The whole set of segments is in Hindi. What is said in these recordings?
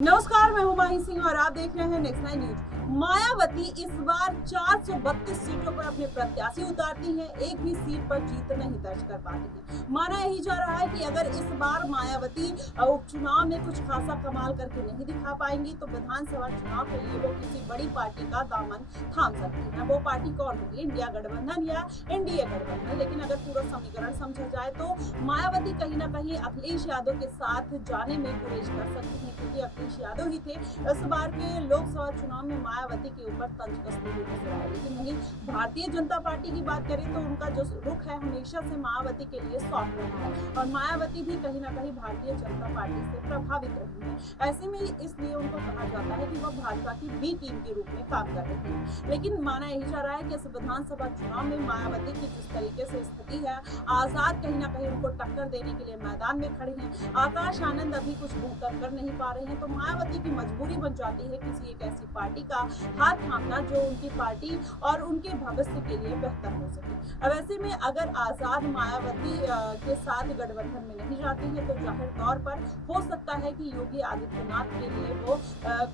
नमस्कार, मैं हुमायूं सिंह और आप देख रहे हैं नेक्स्ट 9 न्यूज। मायावती इस बार 432 सीटों पर अपने प्रत्याशी उतारती हैं, एक भी सीट पर जीत नहीं दर्ज कर पाती हैं। माना यही जा रहा है कि अगर इस बार मायावती उपचुनाव में कुछ खासा कमाल करके नहीं दिखा पाएंगी तो विधानसभा चुनाव के लिए वो किसी बड़ी पार्टी का दामन थाम सकती है। वो पार्टी कौन होगी, इंडिया गठबंधन या एनडीए गठबंधन? लेकिन अगर पूरा समीकरण समझा जाए तो मायावती कहीं ना कहीं अखिलेश यादव के साथ जाने में गुरेज कर सकती है, क्योंकि अखिलेश यादव ही थे इस बार के लोकसभा चुनाव में मायावती के ऊपर तंज कसते हुए नजर आए। लेकिन वहीं भारतीय जनता पार्टी की बात करें तो उनका जो रुख है हमेशा से मायावती के लिए सॉफ्ट रहा है और मायावती भी कहीं ना कहीं भारतीय जनता पार्टी से प्रभावित रही है। ऐसे में इसलिए उनको कहा जाता है कि वह भाजपा की बी टीम के रूप में काम कर रही है। लेकिन माना यही जा रहा है कि इस विधानसभा चुनाव में मायावती की जिस तरीके से स्थिति है, आजाद कहीं ना कहीं उनको टक्कर देने के लिए मैदान में खड़े हैं। आकाश आनंद अभी कुछ बेहतर कर नहीं पा रहे हैं, तो मायावती की मजबूरी बन जाती है किसी एक ऐसी पार्टी का हाथ थामना जो उनकी पार्टी और उनके भविष्य के लिए बेहतर हो सके। अब ऐसे में अगर आजाद मायावती के साथ गठबंधन में नहीं जाती है तो जाहिर तौर पर हो सकता है कि योगी आदित्यनाथ के लिए वो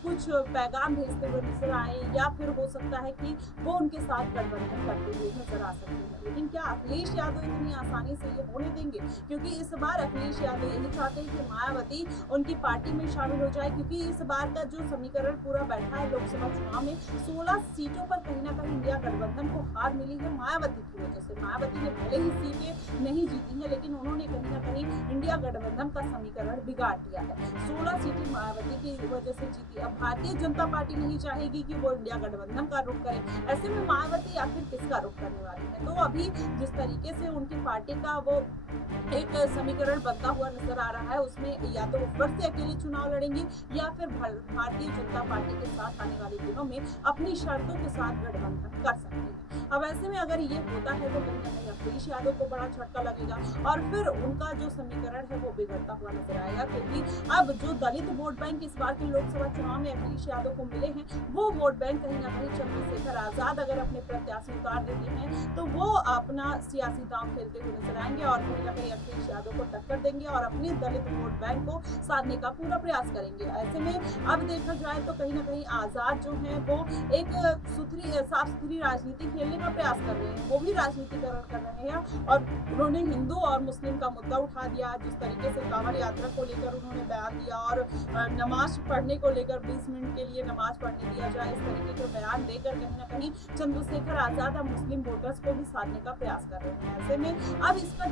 कुछ पैगाम भेजते हुए नजर आए, या फिर हो सकता है कि वो उनके साथ गठबंधन करते हुए नजर आ सकते हैं। लेकिन क्या अखिलेश यादव इतनी आसानी से ये होने देंगे? क्योंकि इस बार अखिलेश यादव यही चाहते हैं कि मायावती उनकी पार्टी में शामिल हो जाए, क्योंकि इस बार का जो समीकरण पूरा बैठा है लोकसभा चुनाव में 16 सीटों पर कहीं ना कहीं इंडिया गठबंधन को हार मिली है मायावती की वजह से। मायावती ने भले ही सीटें नहीं जीती हैं, लेकिन उन्होंने कहीं ना कहीं इंडिया गठबंधन का समीकरण बिगाड़ दिया है। 16 सीटें मायावती की वजह से जीती। अब भारतीय जनता पार्टी नहीं चाहेगी कि वो इंडिया गठबंधन का रुख करे। ऐसे में मायावती आखिर किसका रुख करने वाली है? तो अभी जिस तरीके से उनकी पार्टी का वो एक समीकरण बनता हुआ नजर आ रहा है, उसमें या तो वो फिर से अकेले चुनाव लड़ेंगे या फिर भारतीय जनता पार्टी के साथ आने वाले दिनों में अपनी शर्तों के साथ गठबंधन कर सकते हैं। अब ऐसे में अगर ये होता है तो कहीं ना कहीं अखिलेश यादव को बड़ा झटका लगेगा और फिर उनका जो समीकरण है वो बिगड़ता हुआ नजर आएगा, क्योंकि अब जो दलित वोट बैंक इस बार के लोकसभा चुनाव में अखिलेश यादव को मिले हैं, वो वोट बैंक कहीं ना कहीं चंद्रशेखर आजाद अगर अपने प्रत्याशी उतार देते हैं तो वो अपना सियासी दांव खेलते हुए नजर आएंगे और कहीं ना कहीं अखिलेश यादव को टक्कर देंगे और अपने दलित वोट बैंक को साधने का पूरा प्रयास करेंगे। ऐसे में अब देखा जाए तो कहीं ना कहीं आजाद जो है वो एक साफ सुथरी राजनीति खेलने का प्रयास कर रहे हैं, वो भी राजनीतिकरण कर रहे हैं और उन्होंने हिंदू और मुस्लिम का मुद्दा उठा दिया। जिस तरीके से कांवड़ यात्रा को लेकर उन्होंने बयान दिया और नमाज पढ़ने को लेकर 20 मिनट के लिए नमाज पढ़ने दिया जाए, इस तरीके के बयान देकर कहीं ना कहीं चंद्रशेखर आजाद और मुस्लिम वोटर्स को भी साधने का प्रयास कर रहे हैं। ऐसे में अब इसका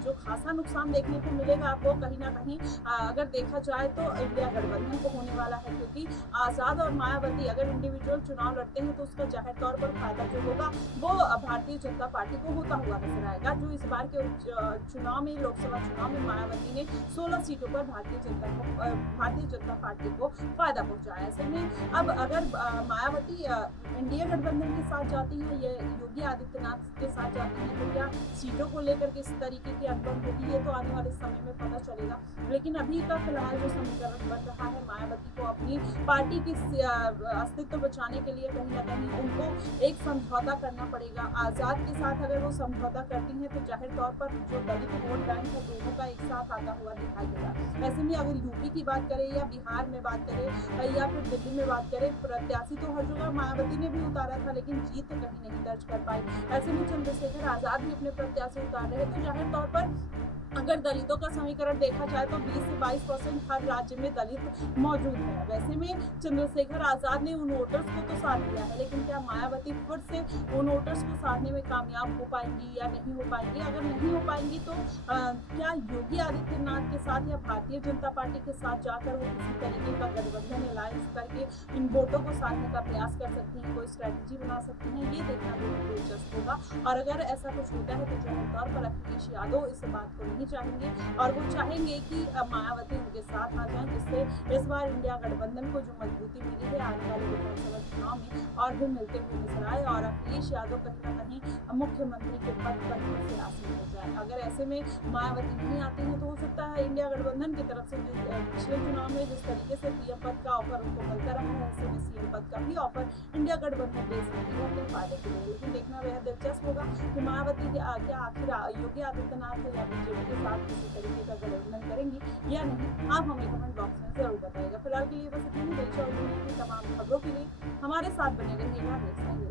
जो खासा नुकसान देखने को मिलेगा आपको कहीं ना कहीं अगर देखा जाए तो इंडिया गठबंधन को होने वाला है, क्योंकि आजाद और मायावती अगर इंडिविजुअल चुनाव लड़ते हैं तो उसका जाहिर तौर पर फायदा जो होगा वो भारतीय जनता पार्टी को होता हुआ नजर आएगा। जो इस बार के चुनाव में लोकसभा चुनाव में मायावती ने 16 सीटों पर भारतीय जनता पार्टी को फायदा पहुंचाया। ऐसे में अब अगर मायावती इंडिया गठबंधन के साथ जाती है या योगी आदित्यनाथ के साथ जाती है तो क्या सीटों को लेकर किस तरीके की अनबन होगी ये तो आने वाले समय में पता चलेगा। लेकिन अभी का फिलहाल जो समीकरण बन रहा है, मायावती को अपनी पार्टी की अस्तित्व बचाने के लिए कहीं ना कहीं उनको एक समझौता करना पड़ेगा। आजाद के साथ अगर वो समझौता करती हैं तो जाहिर तौर पर जो दलित वोट बैंक है दोनों का एक साथ आता हुआ दिखाई देगा। ऐसे में अगर यूपी की बात करें या बिहार में बात करें या फिर दिल्ली में बात करें, प्रत्याशी तो हर जगह मायावती ने भी उतारा था लेकिन जीत कहीं नहीं दर्ज कर पाई। ऐसे में चंद्रशेखर आजाद भी अपने प्रत्याशी उतार रहे हैं, तो जाहिर तौर पर अगर दलितों का समीकरण देखा जाए तो 20 से 22% हर राज्य में दलित मौजूद है। वैसे में चंद्रशेखर आजाद ने उन वोटर्स को तो साथ दिया है, लेकिन क्या मायावती फिर से उन वोटर्स को साधने में कामयाब हो पाएंगी या नहीं हो पाएंगी? अगर नहीं हो पाएंगी तो क्या योगी आदित्यनाथ के साथ या भारतीय जनता पार्टी के साथ जाकर वो किसी तरीके का गठबंधन अलायंस करके इन वोटों को साधने का प्रयास कर सकती हैं, कोई स्ट्रेटेजी बना सकती हैं? ये देखना बहुत दिलचस्प होगा। और अगर ऐसा कुछ होता है तो जाहिर तौर पर अखिलेश यादव इस बात को नहीं चाहेंगे और वो चाहेंगे कि मायावती उनके साथ आ जाएं, जिससे इस बार इंडिया गठबंधन को जो मजबूती मिली है आने वाले विधानसभा चुनाव में और भी मिलते हुए नजर आए और अखिलेश यादव कहीं ना कहीं मुख्यमंत्री के पद पर से आसीन हो जाए। अगर ऐसे में मायावती नहीं आती है तो हो सकता है इंडिया गठबंधन की तरफ से पिछले चुनाव में जिस तरीके से पीएम पद का ऑफर उनको मिलता रहा है, ऐसे में सीएम पद का भी ऑफर इंडिया गठबंधन दे सकती है अपने फायदे के लिए। लेकिन देखना बेहद दिलचस्प होगा कि मायावती क्या आखिर योगी आदित्यनाथ या बीजेपी के साथ किसी तरीके का गठबंधन करेंगी या नहीं। आप हमें कमेंट बॉक्स में जरूर बताइएगा। फिलहाल के लिए बस इतना ही। देश और दुनिया की तमाम खबरों के लिए हमारे साथ बने रहिएगा नेक्स्ट टाइम न्यूज।